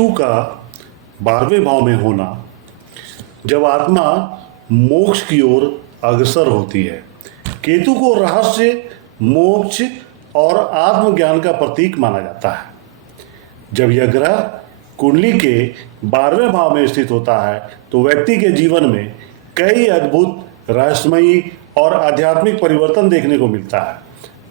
केतु का 12वें भाव में होना जब आत्मा मोक्ष की ओर अग्रसर होती है। केतु को रहस्य, मोक्ष और आत्मज्ञान का प्रतीक माना जाता है। जब यह ग्रह कुंडली के 12वें भाव में स्थित होता है तो व्यक्ति के जीवन में कई अद्भुत, रहस्यमयी और आध्यात्मिक परिवर्तन देखने को मिलता है।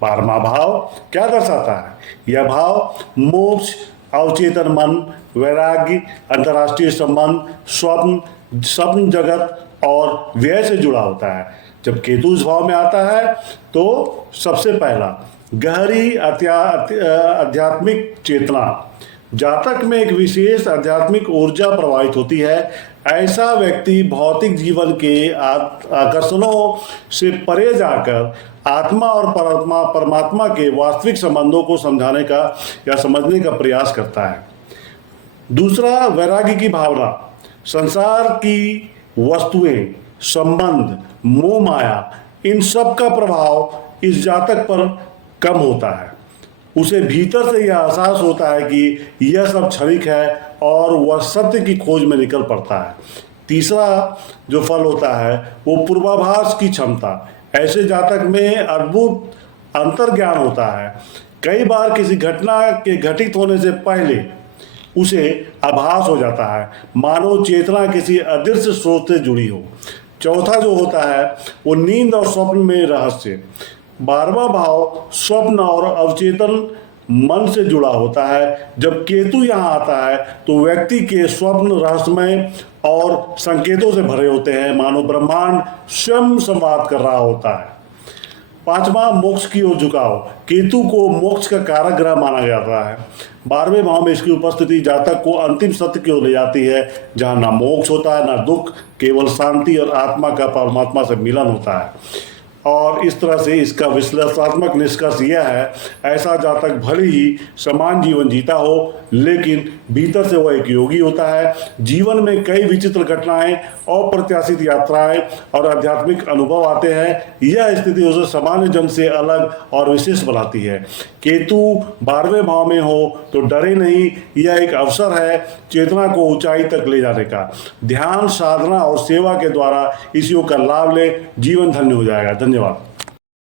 12वां भाव क्या दर्शाता है? यह भाव मोक्ष, अवचेतन मन, वैराग्य, अंतर्राष्ट्रीय संबंध, स्वप्न जगत और व्यय से जुड़ा होता है। जब केतु इस भाव में आता है तो सबसे पहला गहरी आध्यात्मिक चेतना, जातक में एक विशेष आध्यात्मिक ऊर्जा प्रवाहित होती है। ऐसा व्यक्ति भौतिक जीवन के आकर्षणों से परे जाकर आत्मा और परमात्मा के वास्तविक संबंधों को समझाने का या समझने का प्रयास करता है। दूसरा, वैराग्य की भावना। संसार की वस्तुएं, संबंध, मोह माया, इन सब का प्रभाव इस जातक पर कम होता है। उसे भीतर से यह एहसास होता है कि यह सब क्षणिक है और वह सत्य की खोज में निकल पड़ता है। तीसरा जो फल होता है वो पूर्वाभास की क्षमता। ऐसे जातक में अद्भुत अंतर्ज्ञान होता है। कई बार किसी घटना के घटित होने से पहले उसे आभास हो जाता है, मानो चेतना किसी अदृश्य स्रोत से जुड़ी हो। चौथा जो होता है वो नींद और स्वप्न में रहस्य। 12वां भाव स्वप्न और अवचेतन मन से जुड़ा होता है। जब केतु यहाँ आता है तो व्यक्ति के स्वप्न रहस्यमय और संकेतों से भरे होते हैं, मानो ब्रह्मांड स्वयं संवाद कर रहा होता है। 5वां, मोक्ष की ओर झुकाव। केतु को मोक्ष का कारक ग्रह माना जाता है। 12वें भाव में इसकी उपस्थिति जातक को अंतिम सत्य की ओर ले जाती है, जहाँ ना मोक्ष होता है, ना दुख, केवल शांति और आत्मा का परमात्मा से मिलन होता है। और इस तरह से इसका विश्लेषणात्मक निष्कर्ष यह है, ऐसा जातक भले ही समान जीवन जीता हो, लेकिन भीतर से वह एक योगी होता है। जीवन में कई विचित्र घटनाएं, अप्रत्याशित यात्राएं और आध्यात्मिक अनुभव आते हैं। यह स्थिति उसे सामान्य जन से अलग और विशेष बनाती है। केतु 12वें भाव में हो तो डरे नहीं, यह एक अवसर है चेतना को ऊंचाई तक ले जाने का। ध्यान, साधना और सेवा के द्वारा इस योग का लाभ ले, जीवन धन्य हो जाएगा। धन्यवाद।